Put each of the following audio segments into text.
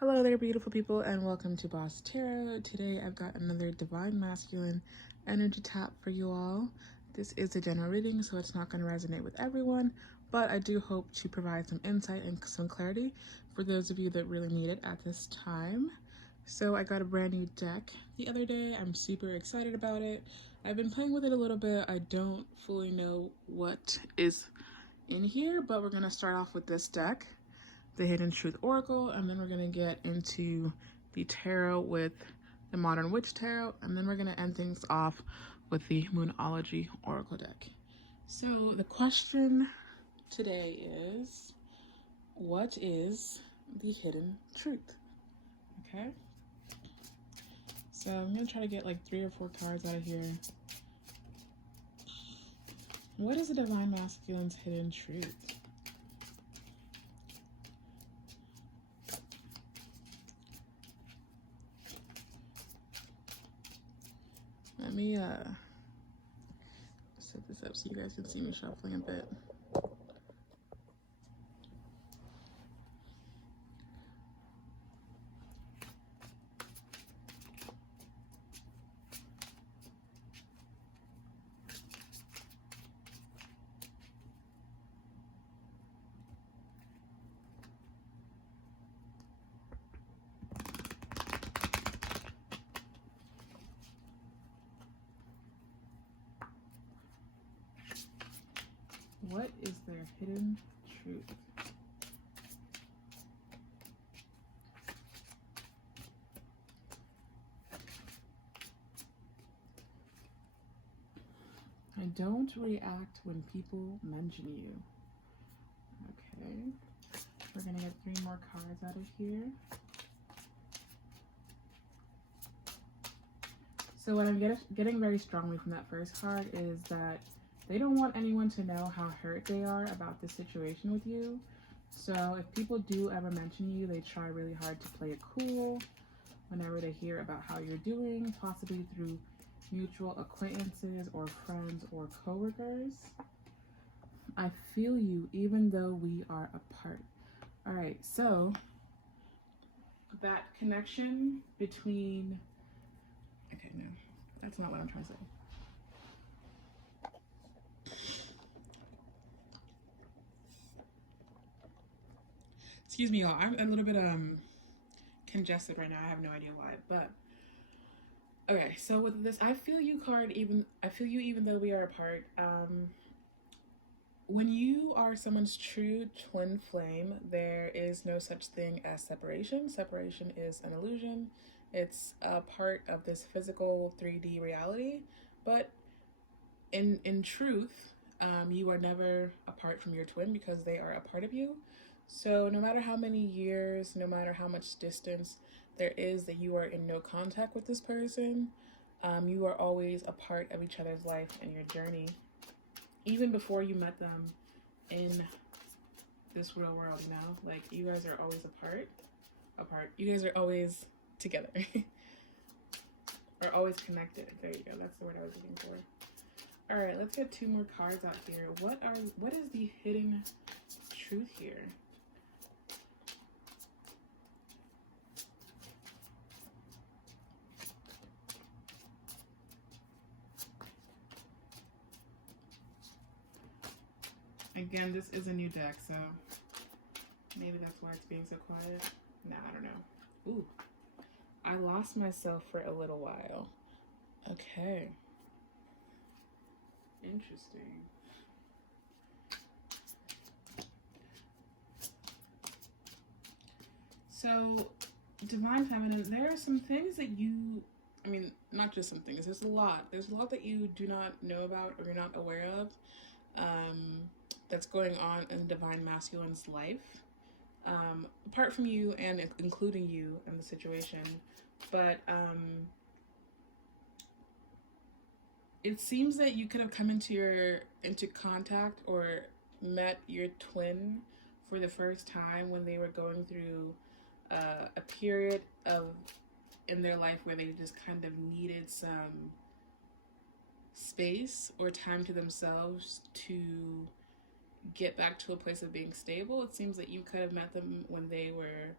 Hello there, beautiful people, and welcome to Boss Tarot. Today I've got another Divine Masculine energy tap for you all. This is a general reading, so it's not going to resonate with everyone, but I do hope to provide some insight and some clarity for those of you that really need it at this time. So I got a brand new deck the other day. I'm super excited about it. I've been playing with it a little bit. I don't fully know what is in here, but we're going to start off with this deck, the Hidden Truth Oracle, and then we're going to get into the tarot with the Modern Witch Tarot, and then we're going to end things off with the Moonology Oracle deck. So the question today is, what is the hidden truth? Okay, so I'm going to try to get like 3 or 4 cards out of here. What is the Divine Masculine's hidden truth? Let me set this up so you guys can see me shuffling a bit. What is their hidden truth? I don't react when people mention you. Okay. We're going to get 3 more cards out of here. So what I'm getting very strongly from that first card is that they don't want anyone to know how hurt they are about this situation with you. So if people do ever mention you, they try really hard to play it cool whenever they hear about how you're doing, possibly through mutual acquaintances or friends or coworkers. I feel you even though we are apart. All right, so that connection between, okay, no, that's not what I'm trying to say. Excuse me, y'all. I'm a little bit congested right now. I have no idea why, but okay. So with this, I feel you card. I feel you even though we are apart. When you are someone's true twin flame, there is no such thing as separation. Separation is an illusion. It's a part of this physical 3D reality, but in truth, you are never apart from your twin because they are a part of you. So no matter how many years, no matter how much distance there is that you are in no contact with this person, you are always a part of each other's life and your journey. Even before you met them in this real world, you know? Like, you guys are always apart. You guys are always together. Or always connected. There you go. That's the word I was looking for. All right, let's get 2 more cards out here. What is the hidden truth here? Again, this is a new deck, so maybe that's why it's being so quiet. Nah, I don't know. Ooh, I lost myself for a little while. Okay. Interesting. So, Divine Feminine, there are some things that you, I mean, not just some things, there's a lot. There's a lot that you do not know about or you're not aware of that's going on in Divine Masculine's life. Apart from you and including you in the situation. But it seems that you could have come into contact or met your twin for the first time when they were going through a period in their life where they just kind of needed some space or time to themselves to get back to a place of being stable. It seems that you could have met them when they were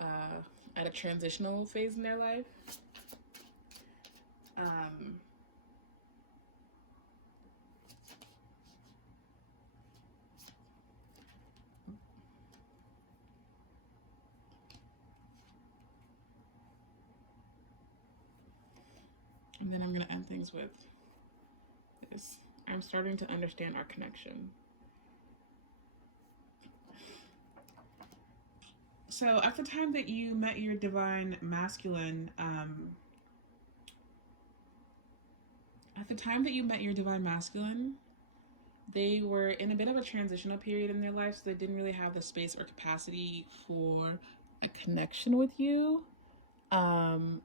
at a transitional phase in their life. Um, and then I'm going to end things with this. I'm starting to understand our connection. So at the time that you met your divine masculine, they were in a bit of a transitional period in their life, so they didn't really have the space or capacity for a connection with you. And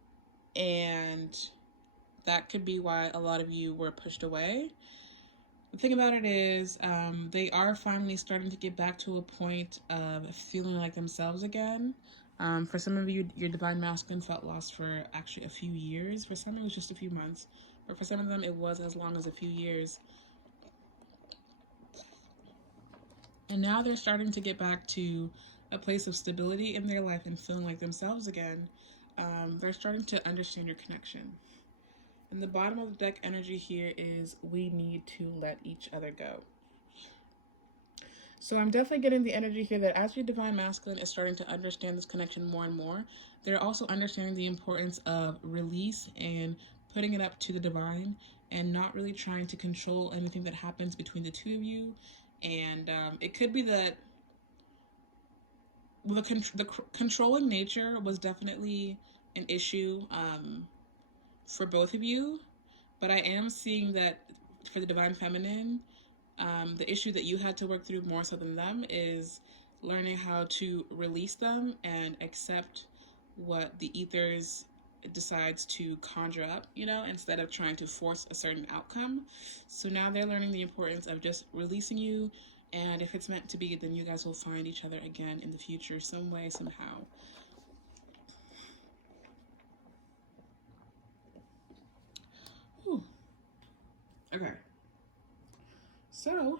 that could be why a lot of you were pushed away. The thing about it is, they are finally starting to get back to a point of feeling like themselves again. For some of you, your divine masculine felt lost for actually a few years. For some, it was just a few months. But for some of them, it was as long as a few years. And now they're starting to get back to a place of stability in their life and feeling like themselves again. They're starting to understand your connection. And the bottom of the deck energy here is we need to let each other go. So I'm definitely getting the energy here that as your divine masculine is starting to understand this connection more and more, they're also understanding the importance of release and putting it up to the divine and not really trying to control anything that happens between the two of you. And it could be that the controlling nature was definitely an issue for both of you, but I am seeing that for the divine feminine, the issue that you had to work through more so than them is learning how to release them and accept what the ethers decides to conjure up, instead of trying to force a certain outcome. So now they're learning the importance of just releasing you, and if it's meant to be, then you guys will find each other again in the future, some way, somehow. Whew. Okay. So,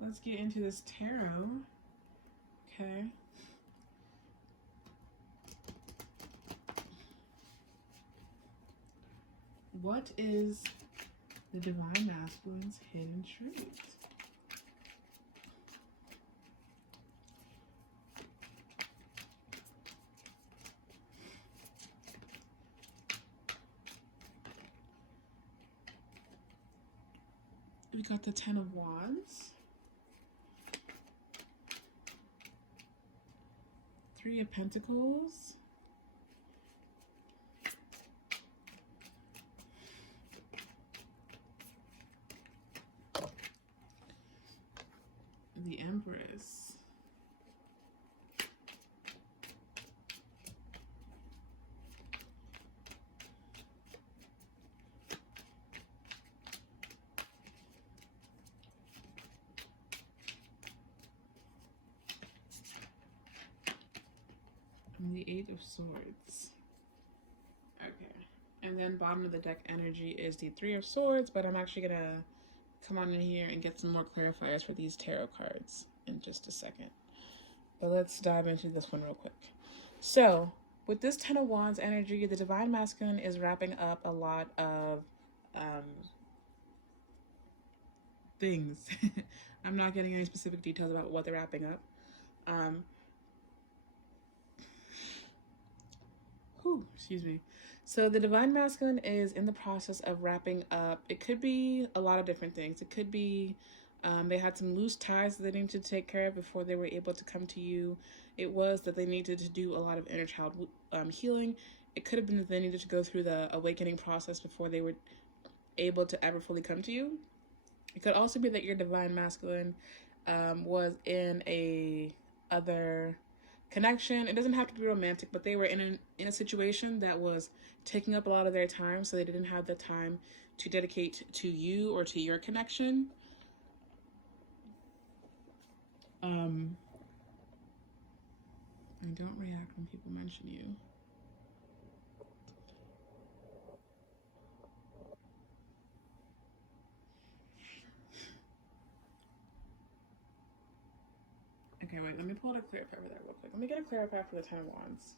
let's get into this tarot. Okay. What is the divine masculine's hidden truth? We got the Ten of Wands, Three of Pentacles, the Empress, and the Eight of Swords. Okay. And then bottom of the deck energy is the Three of Swords, but I'm actually going to come on in here and get some more clarifiers for these tarot cards in just a second. But let's dive into this one real quick. So, with this Ten of Wands energy, the divine masculine is wrapping up a lot of things. I'm not getting any specific details about what they're wrapping up. Excuse me. So the divine masculine is in the process of wrapping up. It could be a lot of different things. It could be they had some loose ties that they needed to take care of before they were able to come to you. It was that they needed to do a lot of inner child healing. It could have been that they needed to go through the awakening process before they were able to ever fully come to you. It could also be that your divine masculine was in a other connection. It doesn't have to be romantic, but they were in a situation that was taking up a lot of their time, so they didn't have the time to dedicate to you or to your connection. And don't react when people mention you. Okay. Okay, wait, let me pull out a clarifier for that real quick. Let me get a clarifier for the Ten of Wands.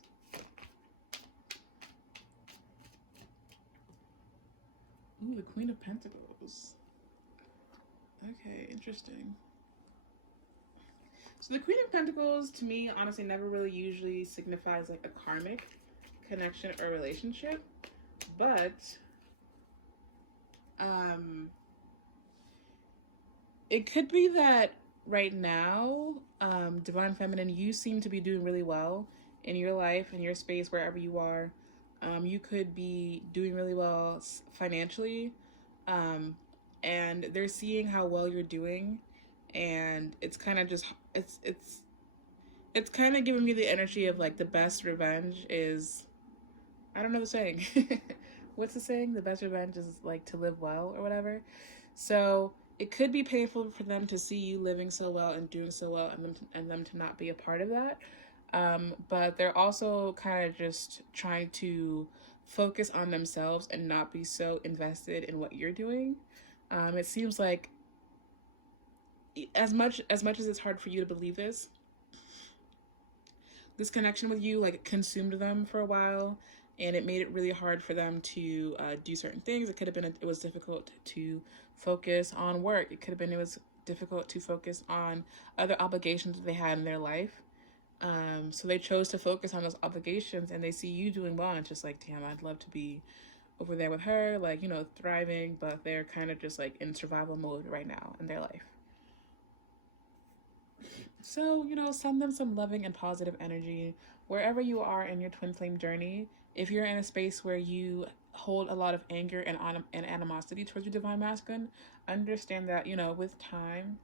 Ooh, the Queen of Pentacles. Okay, interesting. So the Queen of Pentacles, to me, honestly, never really usually signifies like a karmic connection or relationship. But it could be that right now, Divine Feminine, you seem to be doing really well in your life, in your space, wherever you are. You could be doing really well financially, and they're seeing how well you're doing, and it's kind of just it's kind of giving me the energy of like the best revenge is, I don't know the saying. What's the saying? The best revenge is like to live well or whatever. So it could be painful for them to see you living so well and doing so well, and them to not be a part of that. But they're also kind of just trying to focus on themselves and not be so invested in what you're doing. It seems like as much as it's hard for you to believe this connection with you like consumed them for a while, and it made it really hard for them to do certain things. It could have been it was difficult to focus on work. It was difficult to focus on other obligations that they had in their life. So they chose to focus on those obligations, and they see you doing well, and it's just like, damn, I'd love to be over there with her, like, you know, thriving, but they're kind of just like in survival mode right now in their life. So, you know, send them some loving and positive energy wherever you are in your twin flame journey. If you're in a space where you hold a lot of anger and animosity towards your divine masculine, understand that, you know, with time,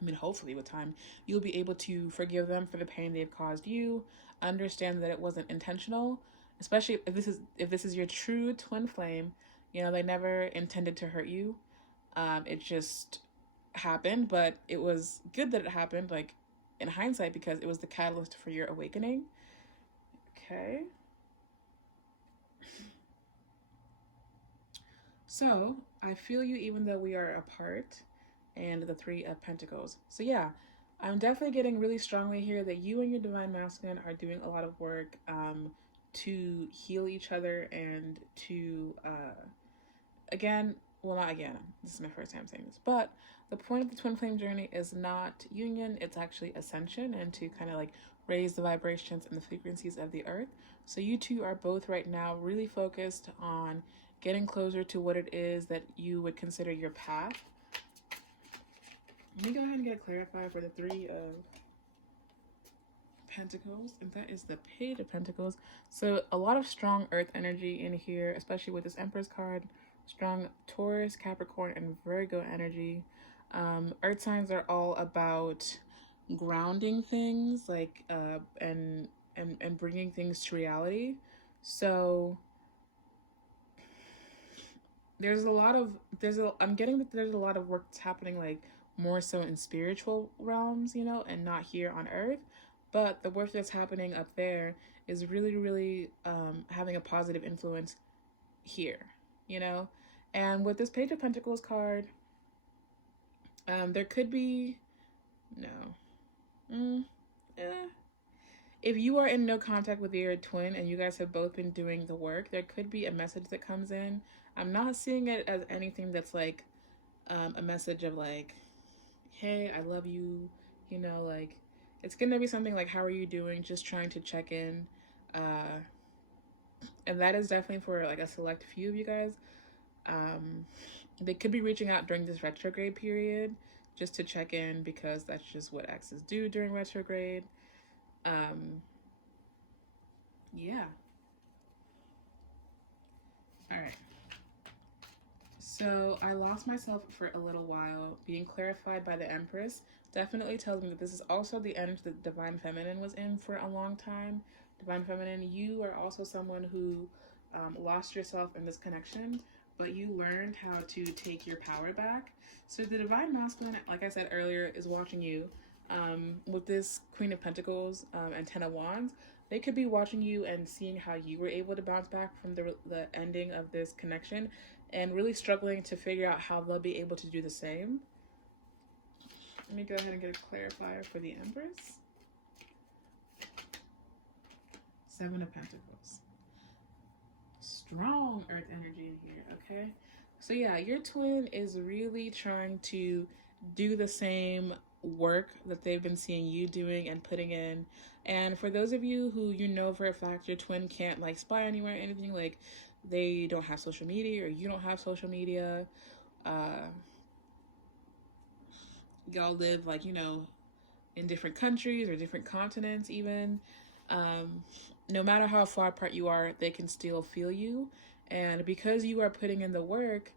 I mean, hopefully with time, you'll be able to forgive them for the pain they've caused you. Understand that it wasn't intentional, especially if this is your true twin flame. You know, they never intended to hurt you. It just happened, but it was good that it happened, like in hindsight, because it was the catalyst for your awakening. Okay. So I feel you even though we are apart, and the Three of Pentacles. So yeah, I'm definitely getting really strongly here that you and your divine masculine are doing a lot of work to heal each other and to again, well, not again, this is my first time saying this, but the point of the twin flame journey is not union, it's actually ascension, and to kind of like raise the vibrations and the frequencies of the earth. So you two are both right now really focused on getting closer to what it is that you would consider your path. Let me go ahead and get a clarifier for the Three of Pentacles, and that is the Page of Pentacles. So a lot of strong earth energy in here, especially with this Empress card. Strong Taurus, Capricorn, and Virgo energy. Earth signs are all about grounding things, like and bringing things to reality. So I'm getting that there's a lot of work that's happening, like more so in spiritual realms, you know, and not here on Earth. But the work that's happening up there is really, really having a positive influence here, you know. And with this Page of Pentacles card, there could be if you are in no contact with your twin and you guys have both been doing the work, there could be a message that comes in. I'm not seeing it as anything that's like a message of like, hey, I love you, you know, like it's gonna be something like, how are you doing, just trying to check in, and that is definitely for like a select few of you guys. They could be reaching out during this retrograde period just to check in, because that's just what exes do during retrograde. Yeah. All right. So I lost myself for a little while. Being clarified by the Empress definitely tells me that this is also the energy that Divine Feminine was in for a long time. Divine Feminine, you are also someone who lost yourself in this connection, but you learned how to take your power back. So the Divine Masculine, like I said earlier, is watching you. With this Queen of Pentacles and Ten of Wands, they could be watching you and seeing how you were able to bounce back from the ending of this connection, and really struggling to figure out how they'll be able to do the same. Let me go ahead and get a clarifier for the Empress. Seven of Pentacles. Strong earth energy in here, okay? So yeah, your twin is really trying to do the same work that they've been seeing you doing and putting in. And for those of you who you know for a fact your twin can't like spy anywhere or anything, like they don't have social media or you don't have social media, y'all live like, you know, in different countries or different continents even, no matter how far apart you are, they can still feel you. And because you are putting in the work,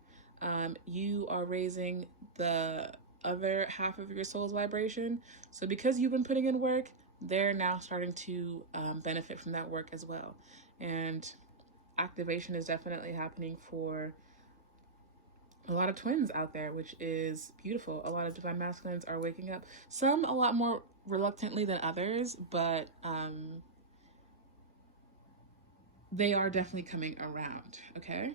you are raising the other half of your soul's vibration. So because you've been putting in work, they're now starting to benefit from that work as well. And activation is definitely happening for a lot of twins out there, which is beautiful. A lot of divine masculines are waking up. Some a lot more reluctantly than others, but they are definitely coming around, okay?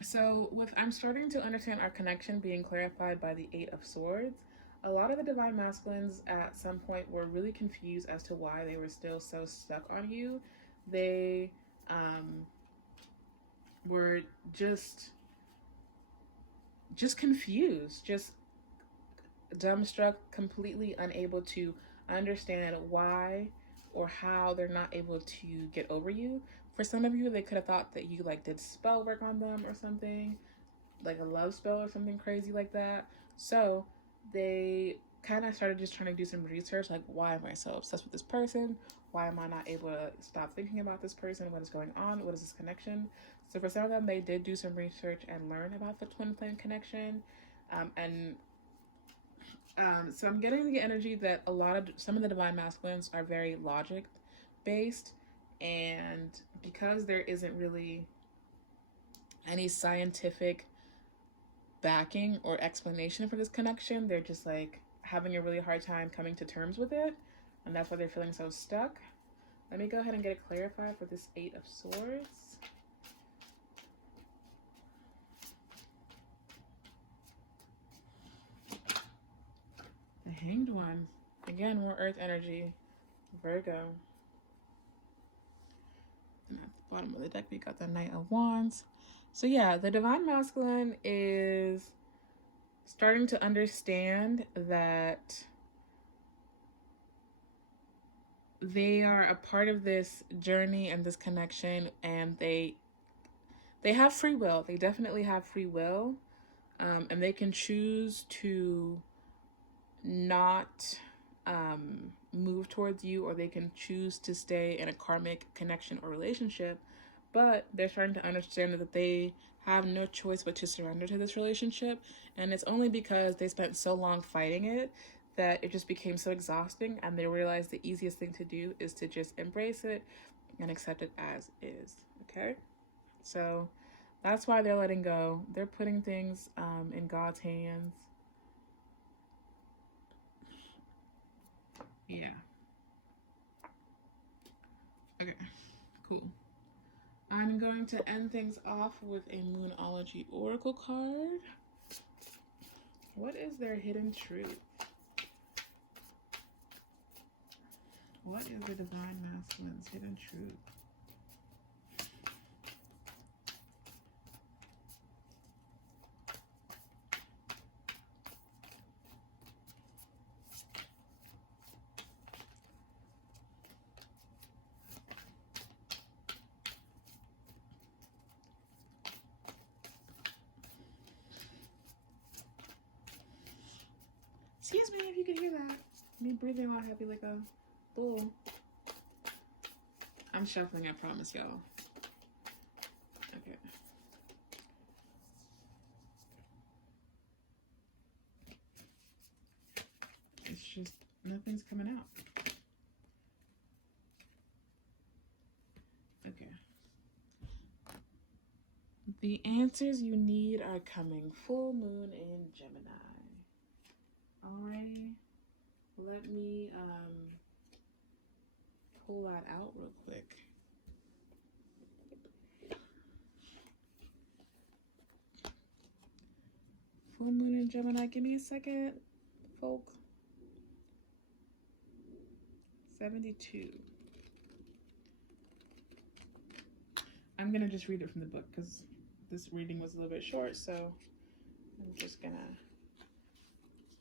So I'm starting to understand our connection being clarified by the Eight of Swords. A lot of the divine masculines at some point were really confused as to why they were still so stuck on you. They were just confused, just dumbstruck, completely unable to understand why or how they're not able to get over you. For some of you, they could have thought that you like did spell work on them or something, like a love spell or something crazy like that. So they kind of started just trying to do some research, like, why am I so obsessed with this person? Why am I not able to stop thinking about this person? What is going on? What is this connection? So for some of them, they did do some research and learn about the twin flame connection. So I'm getting the energy that some of the divine masculines are very logic based, and because there isn't really any scientific backing or explanation for this connection, they're just like having a really hard time coming to terms with it, and that's why they're feeling so stuck. Let me go ahead and get it clarified for this Eight of Swords. The Hanged One. Again, more earth energy. Virgo. And at the bottom of the deck, we got the Knight of Wands. So yeah, the divine masculine is starting to understand that they are a part of this journey and this connection, and they have free will. They definitely have free will, and they can choose to not move towards you, or they can choose to stay in a karmic connection or relationship, but they're starting to understand that they have no choice but to surrender to this relationship. And it's only because they spent so long fighting it that it just became so exhausting, and they realized the easiest thing to do is to just embrace it and accept it as is. Okay, so that's why they're letting go. They're putting things in God's hands. Yeah. Okay, cool. I'm going to end things off with a Moonology Oracle card. What is their hidden truth? What is the divine masculine's hidden truth? Excuse me if you can hear that. Me breathing all heavy like a bull. I'm shuffling, I promise y'all. Okay. It's just, nothing's coming out. Okay. The answers you need are coming. Full moon in Gemini. Alrighty. Let me pull that out real quick. Full moon in Gemini. Give me a second, folk. 72. I'm gonna just read it from the book because this reading was a little bit short, so I'm just gonna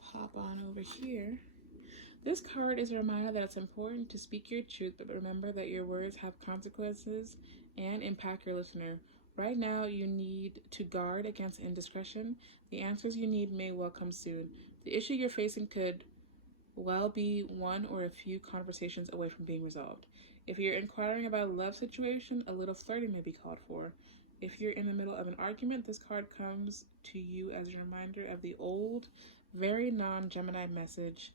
pop on over here. This card is a reminder that it's important to speak your truth, but remember that your words have consequences and impact your listener. Right now, you need to guard against indiscretion. The answers you need may well come soon. The issue you're facing could well be one or a few conversations away from being resolved. If you're inquiring about a love situation, a little flirting may be called for. If you're in the middle of an argument, this card comes to you as a reminder of the old, very non-Gemini message,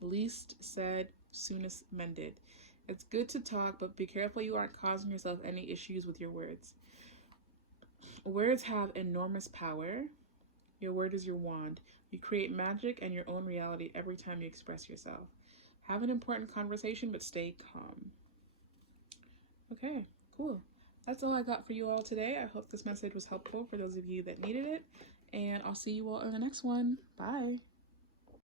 least said, soonest mended. It's good to talk, but be careful you aren't causing yourself any issues with your words. Words have enormous power. Your word is your wand. You create magic and your own reality every time you express yourself. Have an important conversation, but stay calm. Okay, cool. That's all I got for you all today. I hope this message was helpful for those of you that needed it. And I'll see you all in the next one. Bye.